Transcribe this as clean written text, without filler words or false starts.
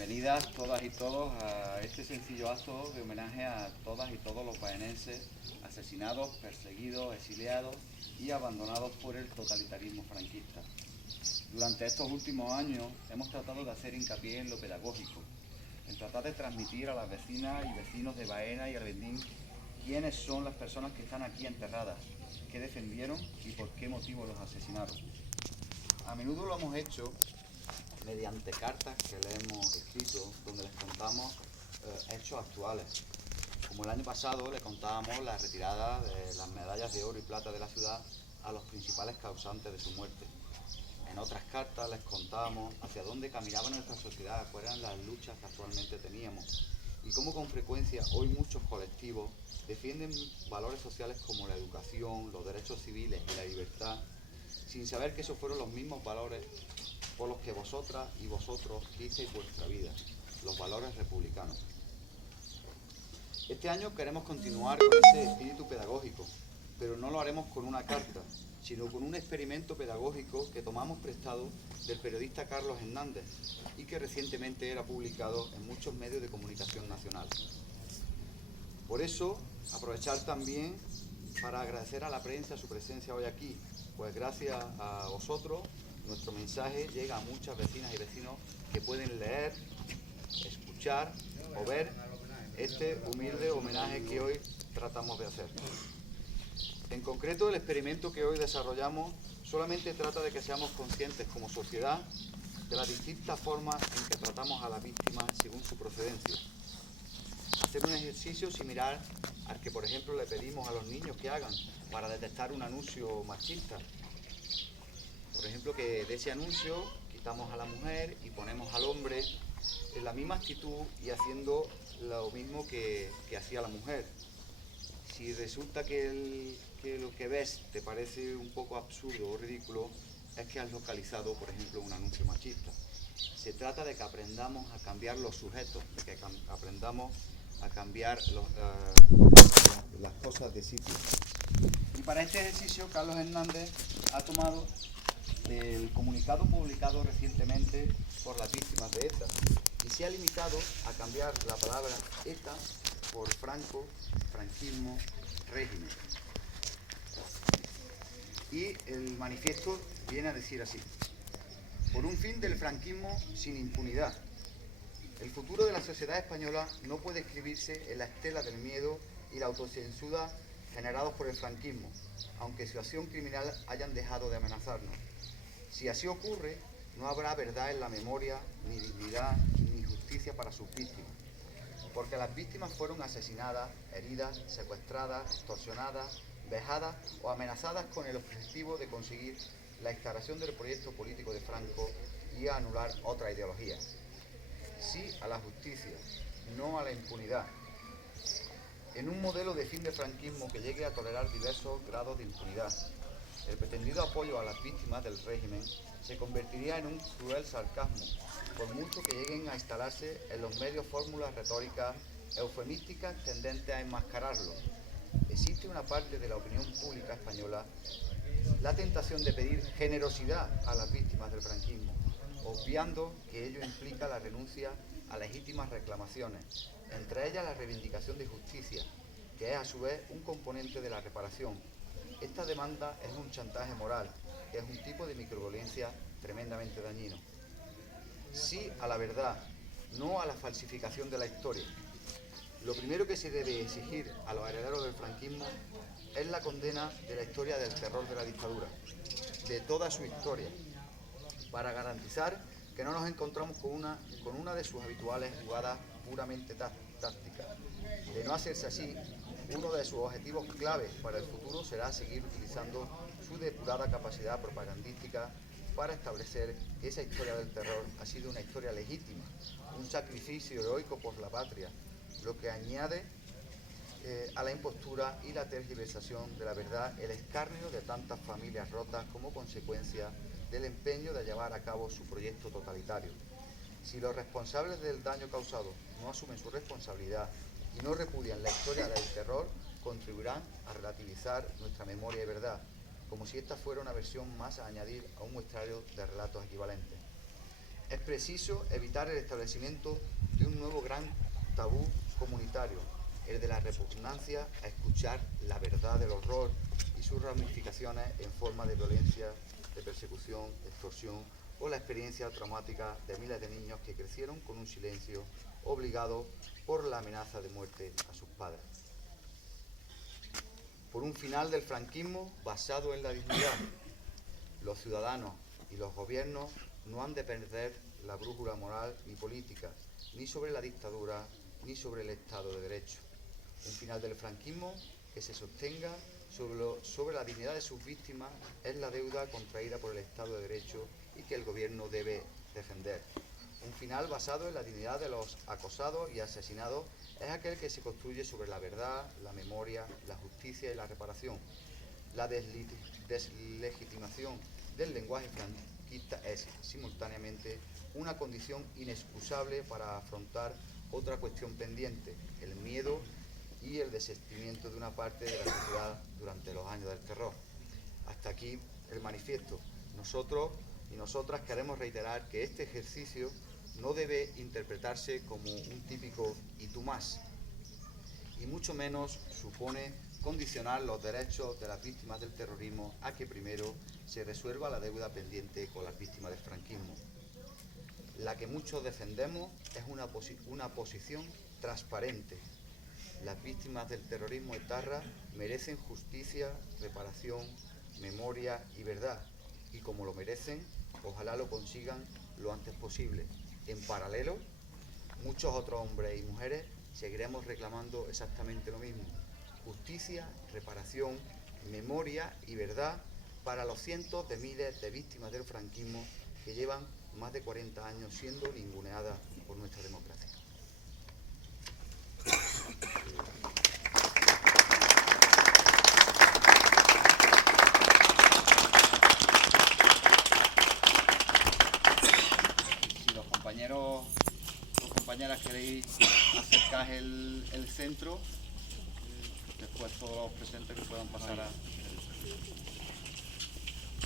Bienvenidas todas y todos a este sencillo acto de homenaje a todas y todos los baenenses asesinados, perseguidos, exiliados y abandonados por el totalitarismo franquista. Durante estos últimos años hemos tratado de hacer hincapié en lo pedagógico, en tratar de transmitir a las vecinas y vecinos de Baena y Arbentín quiénes son las personas que están aquí enterradas, qué defendieron y por qué motivo los asesinaron. A menudo lo hemos hecho mediante cartas que le hemos escrito donde les contamos hechos actuales. Como el año pasado le contábamos la retirada de las medallas de oro y plata de la ciudad a los principales causantes de su muerte. En otras cartas les contábamos hacia dónde caminaba nuestra sociedad, cuáles eran las luchas que actualmente teníamos y cómo con frecuencia hoy muchos colectivos defienden valores sociales como la educación, los derechos civiles y la libertad, sin saber que esos fueron los mismos valores por los que vosotras y vosotros disteis vuestra vida, los valores republicanos. Este año queremos continuar con ese espíritu pedagógico, pero no lo haremos con una carta, sino con un experimento pedagógico que tomamos prestado del periodista Carlos Hernández y que recientemente era publicado en muchos medios de comunicación nacional. Por eso, aprovechar también para agradecer a la prensa su presencia hoy aquí, pues gracias a vosotros nuestro mensaje llega a muchas vecinas y vecinos que pueden leer, escuchar o ver este humilde homenaje que hoy tratamos de hacer. En concreto, el experimento que hoy desarrollamos solamente trata de que seamos conscientes como sociedad de las distintas formas en que tratamos a las víctimas según su procedencia. Hacer un ejercicio similar al que, por ejemplo, le pedimos a los niños que hagan para detectar un anuncio machista. Por ejemplo, que de ese anuncio quitamos a la mujer y ponemos al hombre en la misma actitud y haciendo lo mismo que hacía la mujer. Si resulta que lo que ves te parece un poco absurdo o ridículo, es que has localizado, por ejemplo, un anuncio machista. Se trata de que aprendamos a cambiar los sujetos, de que aprendamos a cambiar las cosas de sitio. Y para este ejercicio, Carlos Hernández ha tomado el comunicado publicado recientemente por las víctimas de ETA y se ha limitado a cambiar la palabra ETA por Franco, franquismo, régimen. Y el manifiesto viene a decir así: por un fin del franquismo sin impunidad. El futuro de la sociedad española no puede escribirse en la estela del miedo y la autocensura generados por el franquismo, aunque su acción criminal hayan dejado de amenazarnos. Si así ocurre, no habrá verdad en la memoria, ni dignidad, ni justicia para sus víctimas, porque las víctimas fueron asesinadas, heridas, secuestradas, extorsionadas, vejadas o amenazadas con el objetivo de conseguir la instalación del proyecto político de Franco y anular otra ideología. Sí a la justicia, no a la impunidad. En un modelo de fin de franquismo que llegue a tolerar diversos grados de impunidad, el pretendido apoyo a las víctimas del régimen se convertiría en un cruel sarcasmo, por mucho que lleguen a instalarse en los medios fórmulas retóricas eufemísticas tendentes a enmascararlo. Existe una parte de la opinión pública española la tentación de pedir generosidad a las víctimas del franquismo, obviando que ello implica la renuncia a legítimas reclamaciones, entre ellas la reivindicación de justicia, que es a su vez un componente de la reparación. Esta demanda es un chantaje moral, que es un tipo de microviolencia tremendamente dañino. Sí a la verdad, no a la falsificación de la historia. Lo primero que se debe exigir a los herederos del franquismo es la condena de la historia del terror de la dictadura, de toda su historia, para garantizar que no nos encontramos con una de sus habituales jugadas puramente tácticas. De no hacerse así, uno de sus objetivos claves para el futuro será seguir utilizando su depurada capacidad propagandística para establecer que esa historia del terror ha sido una historia legítima, un sacrificio heroico por la patria, lo que añade a la impostura y la tergiversación de la verdad el escarnio de tantas familias rotas como consecuencia del empeño de llevar a cabo su proyecto totalitario. Si los responsables del daño causado no asumen su responsabilidad y no repudian la historia del terror, contribuirán a relativizar nuestra memoria y verdad, como si esta fuera una versión más a añadir a un muestrario de relatos equivalentes. Es preciso evitar el establecimiento de un nuevo gran tabú comunitario, el de la repugnancia a escuchar la verdad del horror y sus ramificaciones en forma de violencia, de persecución, de extorsión o la experiencia traumática de miles de niños que crecieron con un silencio obligado por la amenaza de muerte a sus padres. Por un final del franquismo basado en la dignidad, los ciudadanos y los gobiernos no han de perder la brújula moral ni política, ni sobre la dictadura, ni sobre el Estado de Derecho. Un final del franquismo que se sostenga sobre la dignidad de sus víctimas es la deuda contraída por el Estado de Derecho y que el gobierno debe defender. Un final basado en la dignidad de los acosados y asesinados es aquel que se construye sobre la verdad, la memoria, la justicia y la reparación. La deslegitimación del lenguaje franquista es, simultáneamente, una condición inexcusable para afrontar otra cuestión pendiente, el miedo y el desistimiento de una parte de la sociedad durante los años del terror. Hasta aquí el manifiesto. Nosotros y nosotras queremos reiterar que este ejercicio no debe interpretarse como un típico "y tú más", y mucho menos supone condicionar los derechos de las víctimas del terrorismo a que primero se resuelva la deuda pendiente con las víctimas del franquismo. La que muchos defendemos es una posición transparente. Las víctimas del terrorismo etarra merecen justicia, reparación, memoria y verdad, y como lo merecen, ojalá lo consigan lo antes posible. En paralelo, muchos otros hombres y mujeres seguiremos reclamando exactamente lo mismo: justicia, reparación, memoria y verdad para los cientos de miles de víctimas del franquismo que llevan más de 40 años siendo ninguneadas por nuestra democracia. Si los compañeros o compañeras queréis acercar el centro, después todos los presentes que puedan pasar a...